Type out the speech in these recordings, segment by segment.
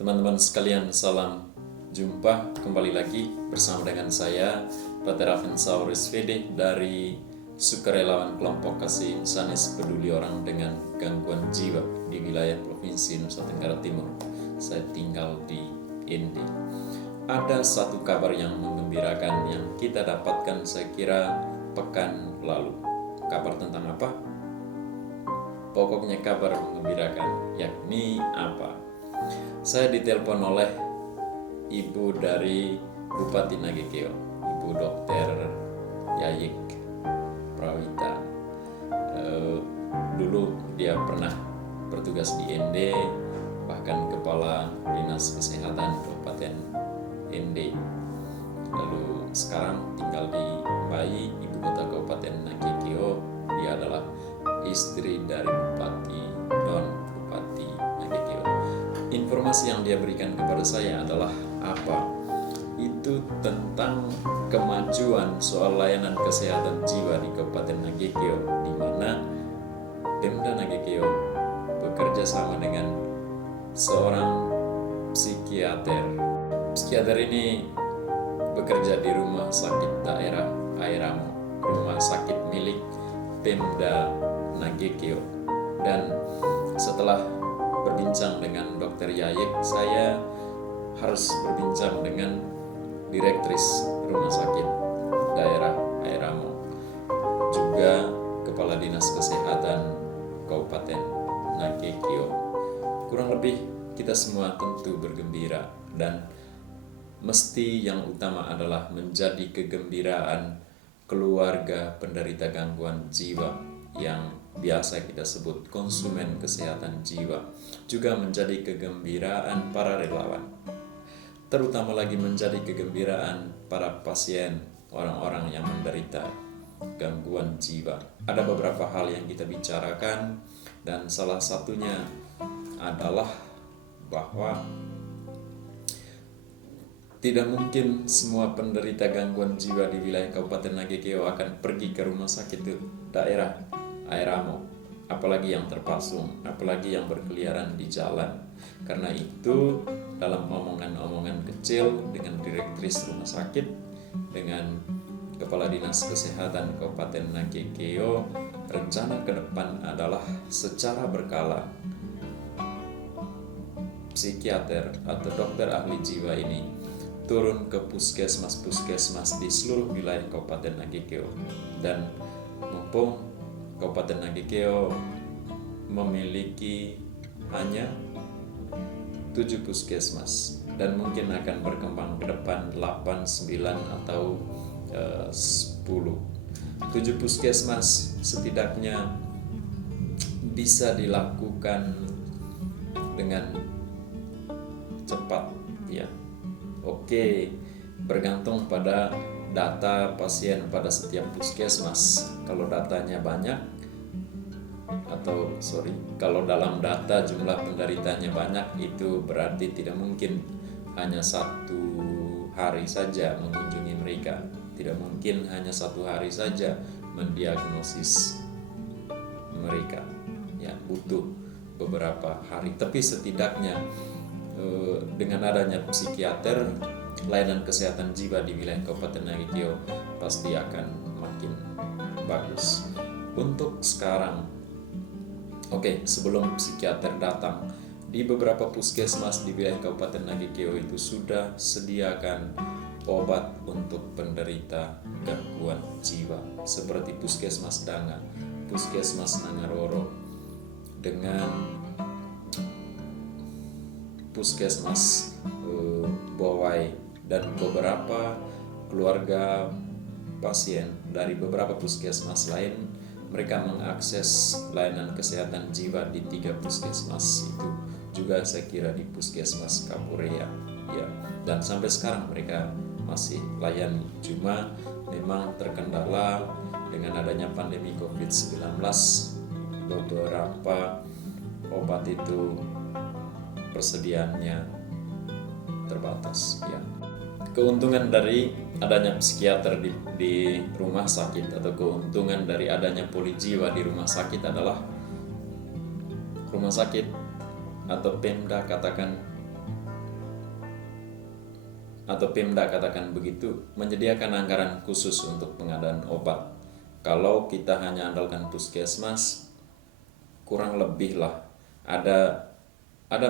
Teman-teman sekalian, salam jumpa kembali lagi bersama dengan saya, Pater Avensaurus Vede dari Sukarelawan Kelompok Kasih Insanis Peduli Orang dengan Gangguan Jiwa di wilayah Provinsi Nusa Tenggara Timur. Saya tinggal di Indi. Ada satu kabar yang menggembirakan yang kita dapatkan saya kira pekan lalu. Kabar tentang apa? Pokoknya kabar menggembirakan, yakni apa? Saya ditelepon oleh ibu dari Bupati Nagekeo, Ibu Dokter Yayik Prawita. Dulu dia pernah bertugas di ND, bahkan Kepala Dinas Kesehatan Kabupaten ND. Lalu sekarang tinggal di Bai, Ibu Kota Kabupaten Nagekeo. Dia adalah istri dari Bupati Don Bupati Nagekeo. Informasi yang dia berikan kepada saya adalah apa? Itu tentang kemajuan soal layanan kesehatan jiwa di Kabupaten Nagekeo, di mana Pemda Nagekeo bekerja sama dengan seorang psikiater. Psikiater ini bekerja di rumah sakit daerah Airamo, rumah sakit milik Pemda Nagekeo. Dan setelah berbincang dengan Dokter Yayik, saya harus berbincang dengan Direktris Rumah Sakit Daerah Airamo, juga Kepala Dinas Kesehatan Kabupaten Nagekeo. Kurang lebih kita semua tentu bergembira, dan mesti yang utama adalah menjadi kegembiraan keluarga penderita gangguan jiwa yang biasa kita sebut konsumen kesehatan jiwa, juga menjadi kegembiraan para relawan, terutama lagi menjadi kegembiraan para pasien, orang-orang yang menderita gangguan jiwa. Ada beberapa hal yang kita bicarakan, dan salah satunya adalah bahwa tidak mungkin semua penderita gangguan jiwa di wilayah Kabupaten Nagekeo akan pergi ke rumah sakit daerah Airamo, apalagi yang terpasung, apalagi yang berkeliaran di jalan. Karena itu, dalam omongan-omongan kecil dengan Direktris Rumah Sakit, dengan Kepala Dinas Kesehatan Kabupaten Nagekeo, rencana ke depan adalah secara berkala psikiater atau dokter ahli jiwa ini turun ke puskesmas-puskesmas di seluruh wilayah Kabupaten Nagekeo. Dan mumpung Kabupaten Nagekeo memiliki hanya 7 puskesmas, dan mungkin akan berkembang ke depan 8, 9 atau 10. 7 puskesmas setidaknya bisa dilakukan dengan cepat, ya. Oke, bergantung pada data pasien pada setiap puskesmas. Kalau datanya banyak, kalau dalam data jumlah penderitanya banyak, itu berarti tidak mungkin hanya 1 hari saja mengunjungi mereka. Tidak mungkin hanya 1 hari saja mendiagnosis mereka. Ya, butuh beberapa hari. Tapi setidaknya dengan adanya psikiater, layanan kesehatan jiwa di wilayah Kabupaten Nagekeo pasti akan makin bagus. Untuk sekarang, sebelum psikiater datang, di beberapa puskesmas di wilayah Kabupaten Nagekeo itu sudah sediakan obat untuk penderita gangguan jiwa, seperti Puskesmas Danga, Puskesmas Nangaroro, dengan Puskesmas Bowai, dan beberapa keluarga pasien dari beberapa puskesmas lain. Mereka mengakses layanan kesehatan jiwa di 3 puskesmas itu, juga saya kira di Puskesmas Kapurea, ya. Dan sampai sekarang mereka masih layani. Cuma memang terkendala dengan adanya pandemi COVID-19, beberapa obat itu persediaannya terbatas, ya. Keuntungan dari adanya psikiater di rumah sakit, atau keuntungan dari adanya poli jiwa di rumah sakit adalah rumah sakit atau Pemda katakan atau Pemda katakan begitu, menyediakan anggaran khusus untuk pengadaan obat. Kalau kita hanya andalkan puskesmas, kurang lebih lah ada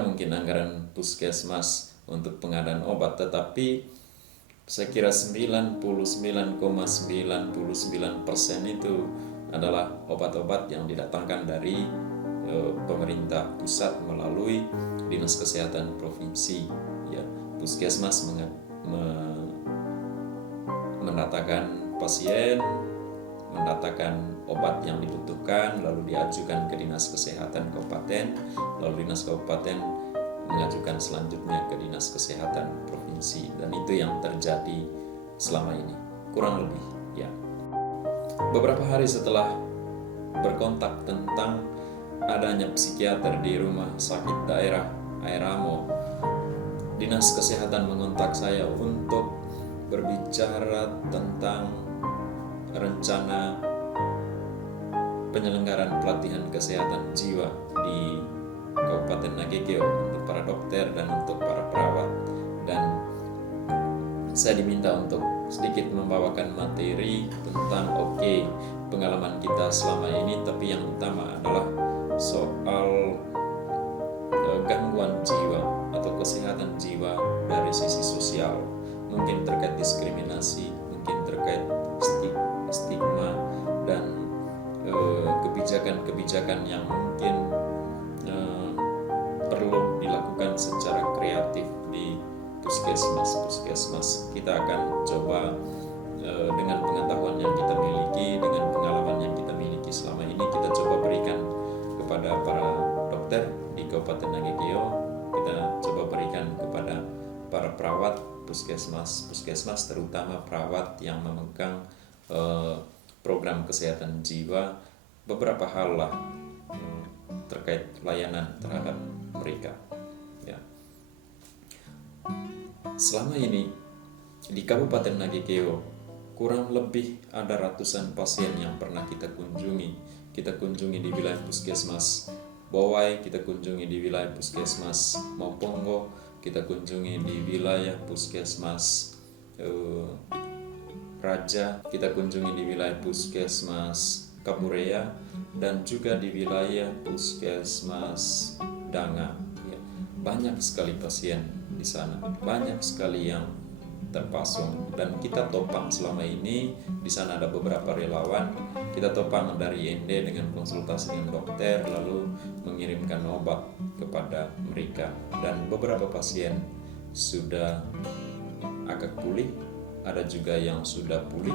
mungkin anggaran puskesmas untuk pengadaan obat, tetapi saya kira 99,99% itu adalah obat-obat yang didatangkan dari pemerintah pusat melalui Dinas Kesehatan Provinsi. Ya, puskesmas mendatakan pasien, mendatakan obat yang dibutuhkan, lalu diajukan ke Dinas Kesehatan Kabupaten, lalu Dinas Kabupaten mengajukan selanjutnya ke Dinas Kesehatan Provinsi, dan itu yang terjadi selama ini, kurang lebih ya. Beberapa hari setelah berkontak tentang adanya psikiater di rumah sakit daerah Airamo, Dinas Kesehatan mengontak saya untuk berbicara tentang rencana penyelenggaraan pelatihan kesehatan jiwa di Kabupaten Nagekeo untuk para dokter dan untuk para perawat, dan saya diminta untuk sedikit membawakan materi tentang pengalaman kita selama ini, tapi yang utama adalah soal gangguan jiwa atau kesehatan jiwa dari sisi sosial, mungkin terkait diskriminasi, mungkin terkait stigma dan kebijakan-kebijakan yang mungkin perlu dilakukan secara kreatif di puskesmas. Kita akan coba dengan pengetahuan yang kita miliki, dengan pengalaman yang kita miliki selama ini, kita coba berikan kepada para dokter di Kabupaten Nagekeo, kita coba berikan kepada para perawat puskesmas terutama perawat yang memegang program kesehatan jiwa, beberapa hal lah terkait layanan terhadap mereka ya. Selama ini di Kabupaten Nagekeo kurang lebih ada ratusan pasien yang pernah kita kunjungi di wilayah puskesmas Bowai, kita kunjungi di wilayah puskesmas Moponggo, kita kunjungi di wilayah puskesmas Raja, kita kunjungi di wilayah puskesmas Kaburea, dan juga di wilayah puskesmas Danga ya. Banyak sekali pasien di sana, banyak sekali yang terpasung, dan kita topang selama ini. Di sana ada beberapa relawan, kita topang dari IND dengan konsultasi dengan dokter, lalu mengirimkan obat kepada mereka, dan beberapa pasien sudah agak pulih, ada juga yang sudah pulih,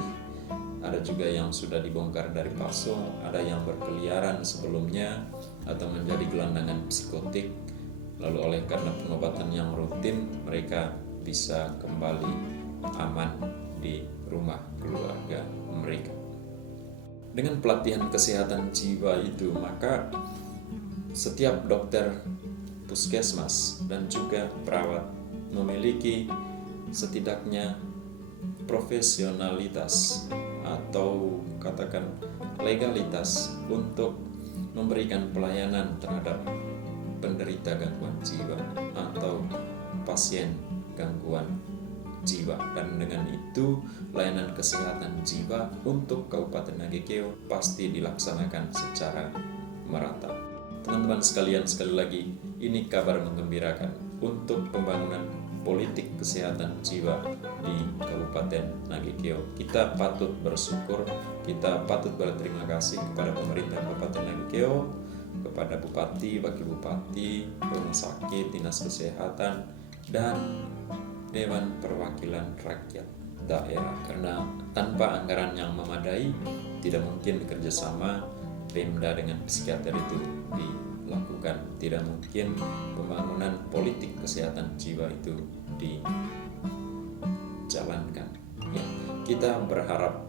ada juga yang sudah dibongkar dari pasung, ada yang berkeliaran sebelumnya atau menjadi gelandangan psikotik, lalu oleh karena pengobatan yang rutin mereka bisa kembali aman di rumah keluarga mereka. Dengan pelatihan kesehatan jiwa itu, maka setiap dokter puskesmas dan juga perawat memiliki setidaknya profesionalitas atau katakan legalitas untuk memberikan pelayanan terhadap penderita gangguan jiwa atau pasien gangguan jiwa, dan dengan itu layanan kesehatan jiwa untuk Kabupaten Nagekeo pasti dilaksanakan secara merata. Teman-teman sekalian, sekali lagi ini kabar menggembirakan untuk pembangunan politik kesehatan jiwa di Kabupaten Nagekeo. Kita patut bersyukur, kita patut berterima kasih kepada pemerintah Kabupaten Nagekeo, kepada Bupati, Wakil Bupati, Rumah Sakit, Dinas Kesehatan, dan Dewan Perwakilan Rakyat Daerah. Karena tanpa anggaran yang memadai, tidak mungkin kerjasama Pemda dengan psikiater itu dilakukan. Tidak mungkin pembangunan politik kesehatan jiwa itu dijalankan. Ya, kita berharap,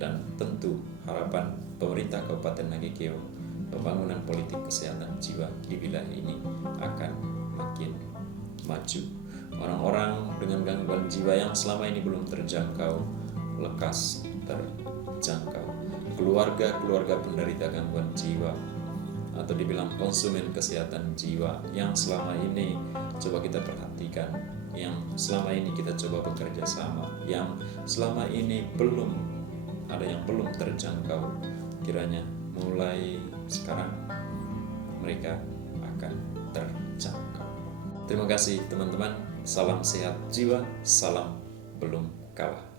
dan tentu harapan pemerintah Kabupaten Nagekeo, pembangunan politik kesehatan jiwa di wilayah ini akan makin maju. Orang-orang dengan gangguan jiwa yang selama ini belum terjangkau, lekas terjangkau. Keluarga-keluarga penderita gangguan jiwa atau dibilang konsumen kesehatan jiwa yang selama ini coba kita perhatikan yang selama ini kita coba bekerja sama, yang selama ini belum ada yang belum terjangkau, kiranya mulai sekarang mereka akan terjangkau. Terima kasih teman-teman, salam sehat jiwa, salam belum kalah.